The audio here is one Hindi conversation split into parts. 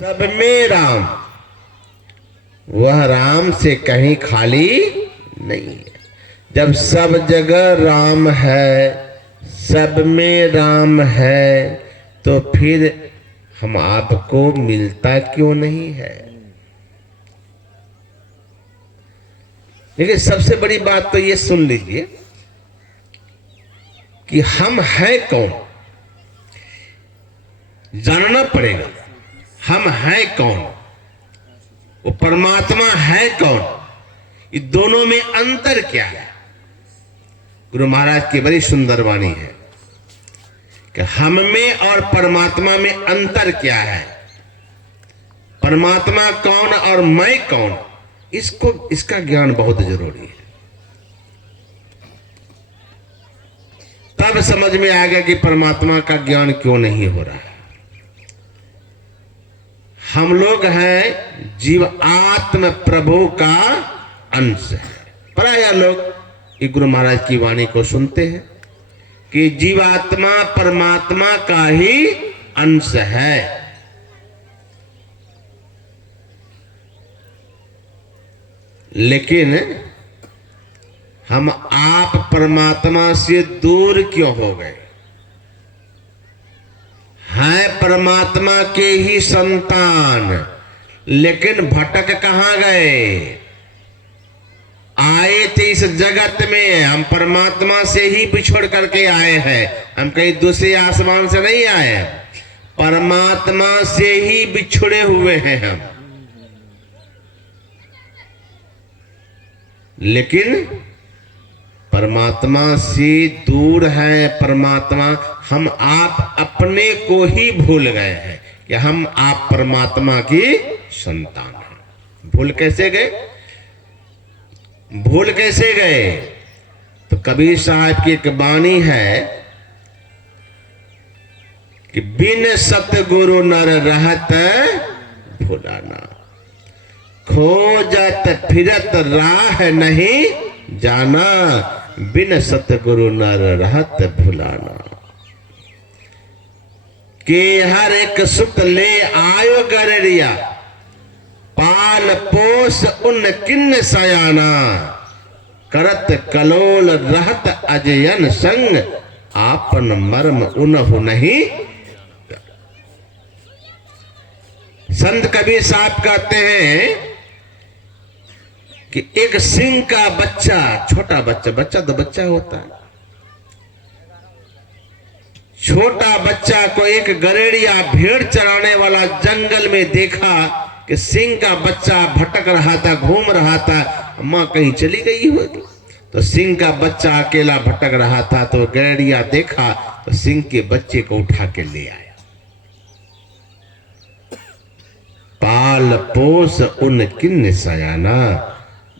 सब में राम, वह राम से कहीं खाली नहीं है। जब सब जगह राम है, सब में राम है, तो फिर हम आपको मिलता क्यों नहीं है? लेकिन सबसे बड़ी बात तो ये सुन लीजिए कि हम हैं कौन, जानना पड़ेगा। हम हैं कौन, वो परमात्मा है कौन, ये दोनों में अंतर क्या है? गुरु महाराज की बड़ी सुंदर वाणी है कि हम में और परमात्मा में अंतर क्या है। परमात्मा कौन और मैं कौन, इसका ज्ञान बहुत जरूरी है। तब समझ में आ गया कि परमात्मा का ज्ञान क्यों नहीं हो रहा है। हम लोग हैं जीव आत्म प्रभु का अंश है। प्राय लोग ये गुरु महाराज की वाणी को सुनते हैं कि जीवात्मा परमात्मा का ही अंश है। लेकिन हम आप परमात्मा से दूर क्यों हो गए? हैं परमात्मा के ही संतान, लेकिन भटक कहां गए? आए थे इस जगत में, हम परमात्मा से ही बिछोड़ करके आए हैं। हम कहीं दूसरे आसमान से नहीं आए, परमात्मा से ही बिछुड़े हुए हैं हम। लेकिन परमात्मा से दूर है परमात्मा। हम आप अपने को ही भूल गए हैं कि हम आप परमात्मा की संतान हैं। भूल कैसे गए? भूल कैसे गए? तो कबीर साहब की एक वाणी है कि बिन सतगुरु नर रहत भुलाना, खोजत फिरत राह नहीं जाना, बिन सतगुरु नर रहत भुलाना। के हर एक सुत ले आयो गररिया, पाल पोस उन किन्न सयाना, करत कलोल रहत अजयन संग, आपन मर्म उनहु नहीं। संत कबीर साहब कहते हैं कि एक सिंह का बच्चा, छोटा बच्चा, बच्चा तो बच्चा होता है, छोटा बच्चा को एक गरेड़िया भेड़ चराने वाला जंगल में देखा कि सिंह का बच्चा भटक रहा था, घूम रहा था, मां कहीं चली गई होगी। तो सिंह का बच्चा अकेला भटक रहा था, तो गरेड़िया देखा तो सिंह के बच्चे को उठा के ले आया। पाल पोस उन किन्न सयाना,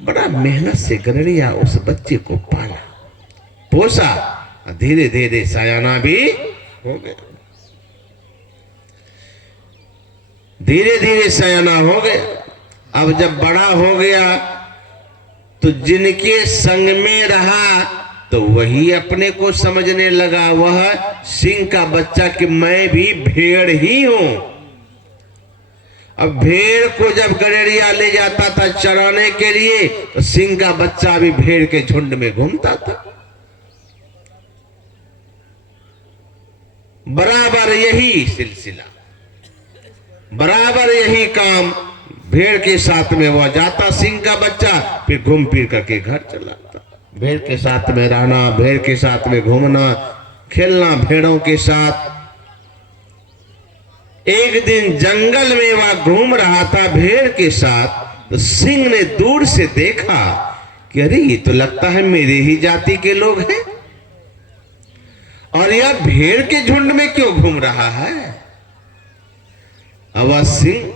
बड़ा मेहनत से गरड़िया उस बच्चे को पाला पोसा, धीरे धीरे सयाना भी हो गया। धीरे धीरे सयाना हो गया। अब जब बड़ा हो गया तो जिनके संग में रहा तो वही अपने को समझने लगा, वह सिंह का बच्चा, कि मैं भी भेड़ ही हूं। अब भेड़ को जब गड़ेड़िया ले जाता था चराने के लिए, तो सिंह का बच्चा भी भेड़ के झुंड में घूमता था। बराबर यही सिलसिला, बराबर यही काम, भेड़ के साथ में वह जाता सिंह का बच्चा, फिर घूम फिर करके घर चलाता। भेड़ के साथ में रहना, भेड़ के साथ में घूमना, खेलना भेड़ों के साथ। एक दिन जंगल में वह घूम रहा था भेड़ के साथ, तो सिंह ने दूर से देखा कि अरे ये तो लगता है मेरे ही जाति के लोग हैं, और यह भेड़ के झुंड में क्यों घूम रहा है? अब सिंह,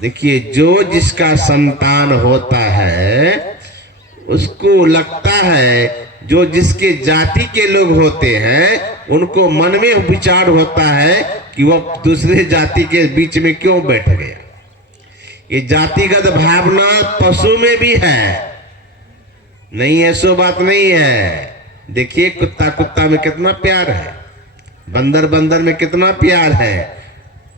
देखिए, जो जिसका संतान होता है उसको लगता है, जो जिसके जाति के लोग होते हैं उनको मन में विचार होता है कि वह दूसरे जाति के बीच में क्यों बैठ गया। ये जातिगत भावना पशु में भी है, नहीं ऐसो बात नहीं है। देखिए, कुत्ता कुत्ता में कितना प्यार है, बंदर बंदर में कितना प्यार है,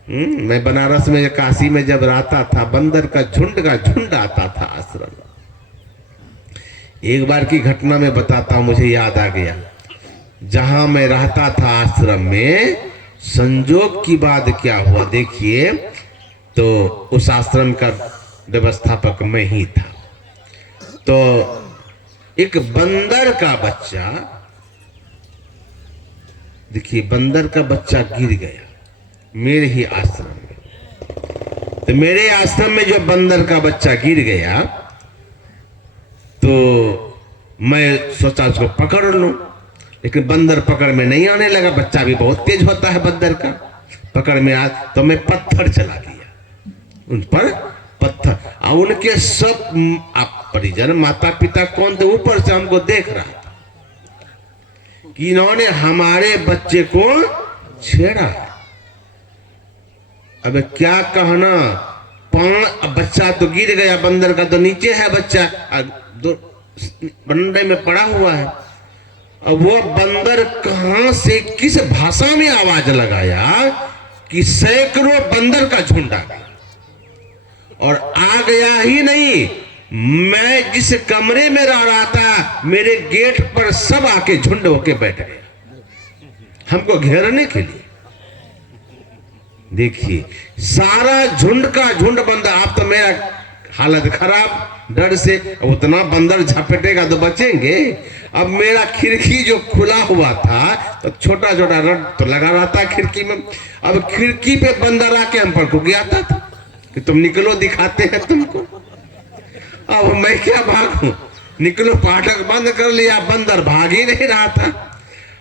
मैं बनारस में काशी में जब रहता था, बंदर का झुंड आता था आश्रम में। एक बार की घटना में बताता हूं, मुझे याद आ गया। जहां मैं रहता था आश्रम में, संजोग की बात क्या हुआ देखिए, तो उस आश्रम का व्यवस्थापक मैं ही था। तो एक बंदर का बच्चा, देखिए बंदर का बच्चा गिर गया मेरे ही आश्रम में। तो मेरे आश्रम में जो बंदर का बच्चा गिर गया, तो मैं सोचा उसको पकड़ लूं, लेकिन बंदर पकड़ में नहीं आने लगा। बच्चा भी बहुत तेज होता है बंदर का, पकड़ में आ तो मैं पत्थर चला दिया उन पर, पत्थर। और उनके सब परिजन, माता पिता कौन थे, ऊपर से हमको देख रहा था कि इन्होंने हमारे बच्चे को छेड़ा। अब क्या कहना, बच्चा तो गिर गया, बंदर का तो नीचे है बच्चा, बंडे में पड़ा हुआ है। अब वो बंदर कहां से किस भाषा में आवाज लगाया कि सैकड़ों बंदर का झुंड आ गया। और आ गया ही नहीं, मैं जिस कमरे में रह रहा था, मेरे गेट पर सब आके झुंड होके बैठ गए हमको घेरने के लिए। देखिए सारा झुंड का झुंड बंदर। आप तो मेरा हालत खराब डर से, उतना बंदर झपटेगा तो बचेंगे। अब मेरा खिड़की जो खुला हुआ था, तो छोटा छोटा रड तो लगा रहता खिड़की में। अब खिड़की पे बंदर आके हम पर कुक आता था कि तुम निकलो, दिखाते हैं तुमको। अब मैं क्या भागूं, निकलो, फाटक बंद कर लिया, बंदर भाग ही नहीं रहा था।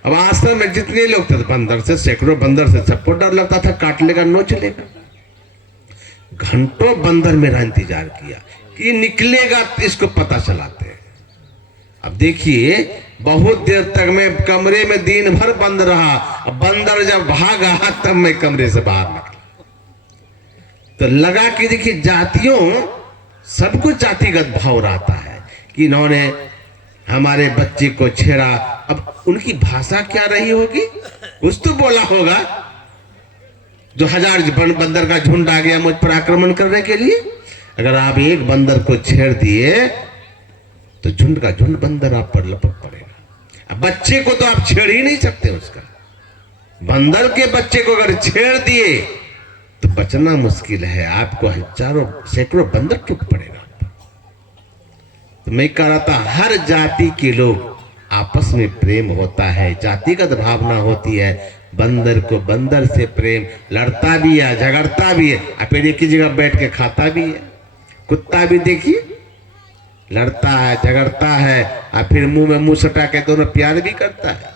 अब आश्रम में जितने लोग थे, बंदर से, सैकड़ों बंदर से सबको डर लगता था, काट लेगा, नोच लेगा। घंटों बंदर मेरा इंतजार किया कि निकलेगा, इसको पता चलाते हैं। अब देखिए बहुत देर तक मैं कमरे में दिन भर बंद रहा। अब बंदर जब भागा तब मैं कमरे से बाहर निकला। तो लगा कि देखिए जातियों, सबको जातिगत भाव रहता है कि इन्होंने हमारे बच्चे को छेड़ा। अब उनकी भाषा क्या रही होगी, कुछ तो बोला होगा, जो हजार बंदर का झुंड आ गया मुझ पर आक्रमण करने के लिए। अगर आप एक बंदर को छेड़ दिए तो झुंड का झुंड बंदर आप पर लपक पड़ेगा। अब बच्चे को तो आप छेड़ ही नहीं सकते उसका। बंदर के बच्चे को अगर छेड़ दिए तो बचना मुश्किल है, आपको हजारों सैकड़ों बंदर टूट पड़ेगा। तो मैं कह रहा था, हर जाति के लोग आपस में प्रेम होता है, जातिगत भावना होती है। बंदर को बंदर से प्रेम, लड़ता भी है, झगड़ता भी है, फिर एक ही जगह बैठ के खाता भी है। कुत्ता भी देखिए लड़ता है, झगड़ता है, और फिर मुंह में मुंह सटा के दोनों प्यार भी करता है।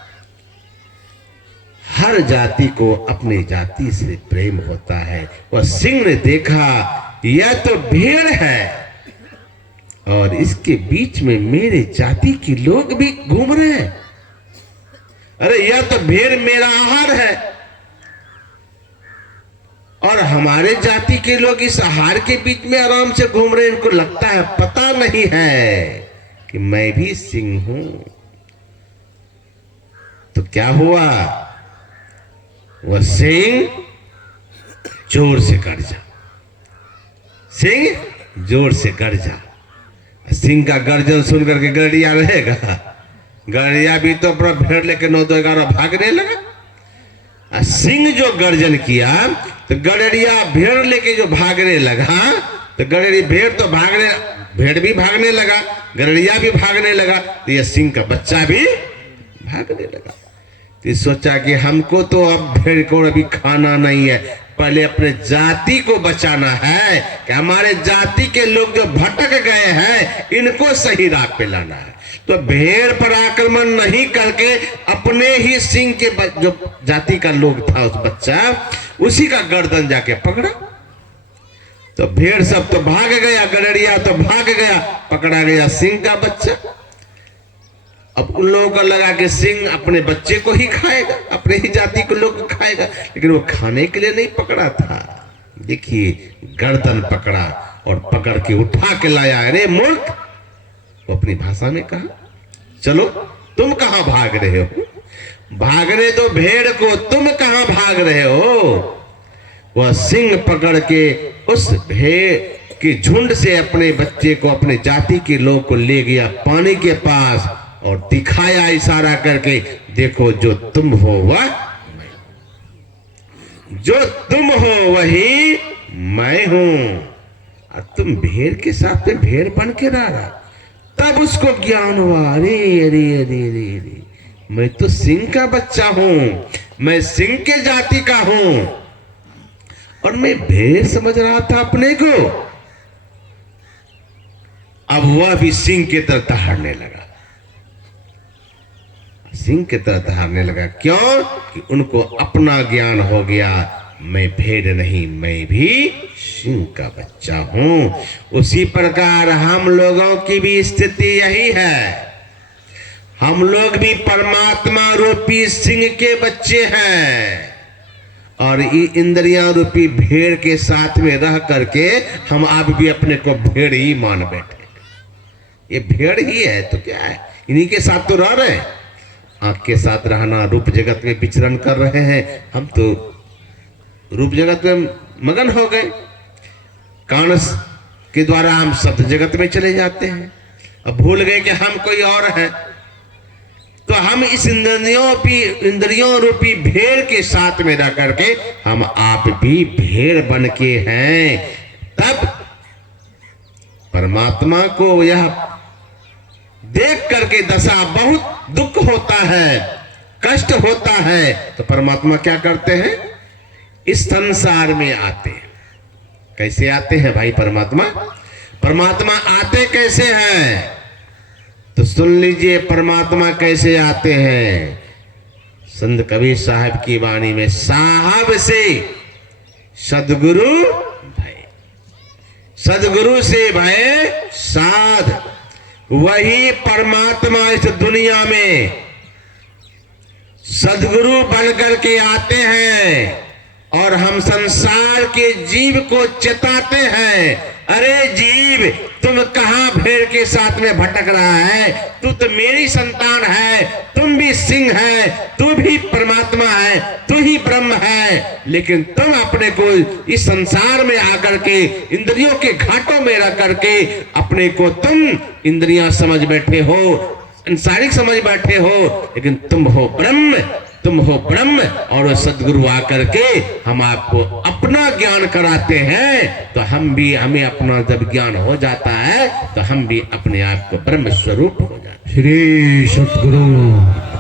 हर जाति को अपनी जाति से प्रेम होता है। वह सिंह ने देखा, यह तो भेड़ है और इसके बीच में मेरे जाति के लोग भी घूम रहे हैं। अरे यह तो भेड़ मेरा आहार है और हमारे जाति के लोग इस आहार के बीच में आराम से घूम रहे हैं। इनको लगता है, पता नहीं है कि मैं भी सिंह हूं। तो क्या हुआ, वह सिंह जोर से गर्जा, सिंह जोर से गर्जा। सिंह का गर्जन सुन करके गड़िया रहेगा, गड़िया भी तो अपना भेड़ लेके 9-11 भागने लगा। सिंह जो गर्जन किया तो गड़िया भेड़ लेके जो भागने लगा, तो गड़िया भेड़ तो भागने, भेड़ भी भागने लगा, गड़िया भी भागने लगा, तो यह सिंह का बच्चा भी भागने लगा। तो सोचा कि हमको तो अब भेड़ को अभी खाना नहीं है, पहले अपने जाति को बचाना है कि हमारे जाति के लोग जो भटक गए हैं इनको सही राह पे लाना है। तो भेड़ पर आक्रमण नहीं करके अपने ही सिंह के जो जाति का लोग था, उस बच्चा, उसी का गर्दन जाके पकड़ा। तो भेड़ सब तो भाग गया, गड़रिया तो भाग गया, पकड़ा गया सिंह का बच्चा। अब उन लोगों को लगा कि सिंह अपने बच्चे को ही खाएगा, अपने ही जाति के लोग को खाएगा, लेकिन वो खाने के लिए नहीं पकड़ा था। देखिए गर्दन पकड़ा और पकड़ के उठा के लाया। अरे मूर्ख, वो अपनी भाषा में कहा, चलो तुम कहां भाग रहे हो, भागने दो भेड़ को, तुम कहां भाग रहे हो। वह सिंह पकड़ के उस भेड़ के झुंड से अपने बच्चे को, अपने जाति के लोग को ले गया पानी के पास और दिखाया इशारा करके, देखो जो तुम हो वह, जो तुम हो वही मैं हूं। और तुम भेड़ के साथ में भेड़ बन के रहा। तब उसको ज्ञान हुआ, अरे अरे अरे अरे अरे, मैं तो सिंह का बच्चा हूं, मैं सिंह के जाति का हूं, और मैं भेड़ समझ रहा था अपने को। अब वह भी सिंह की तरह दहाड़ने लगा, सिंह की तरह दहाड़ने लगा। क्यों? कि उनको अपना ज्ञान हो गया, मैं भेड़ नहीं, मैं भी सिंह का बच्चा हूं। उसी प्रकार हम लोगों की भी स्थिति यही है। हम लोग भी परमात्मा रूपी सिंह के बच्चे हैं, और इंद्रियां रूपी भेड़ के साथ में रह करके हम आप भी अपने को भेड़ ही मान बैठे। ये भेड़ ही है तो क्या है, इन्हीं के साथ तो रह रहे हैं। आंख के साथ रहना, रूप जगत में विचरण कर रहे हैं, हम तो रूप जगत में मगन हो गए। कान के द्वारा हम शब्द जगत में चले जाते हैं, अब भूल गए कि हम कोई और हैं। तो हम इस इंद्रियों रूपी भेड़ के साथ में रह करके हम आप भी भेड़ बन के हैं। तब परमात्मा को यह देख करके दशा बहुत दुख होता है, कष्ट होता है। तो परमात्मा क्या करते हैं? इस संसार में आते हैं। कैसे आते हैं भाई परमात्मा? परमात्मा आते कैसे हैं? तो सुन लीजिए परमात्मा कैसे आते हैं। संत कबीर साहब की वाणी में, साहब से सदगुरु भय, सदगुरु से भय साध। वही परमात्मा इस दुनिया में सदगुरु बनकर के आते हैं और हम संसार के जीव को चेताते हैं, अरे जीव तुम कहां भेड़ के साथ में भटक रहा है? तू तो मेरी संतान है, तुम भी सिंह है, तू भी परमात्मा है, तू ही ब्रह्म है। लेकिन तुम अपने को इस संसार में आकर के इंद्रियों के घाटों में रह करके अपने को तुम इंद्रियां समझ बैठे हो, संसारिक समझ बैठे हो, लेकिन तुम हो ब्रह्म, तुम हो ब्रह्म। और सदगुरु आकर के हम आपको अपना ज्ञान कराते हैं, तो हमें अपना जब ज्ञान हो जाता है तो हम भी अपने आप को ब्रह्म स्वरूप हो जाते हैं। श्री सतगुरु।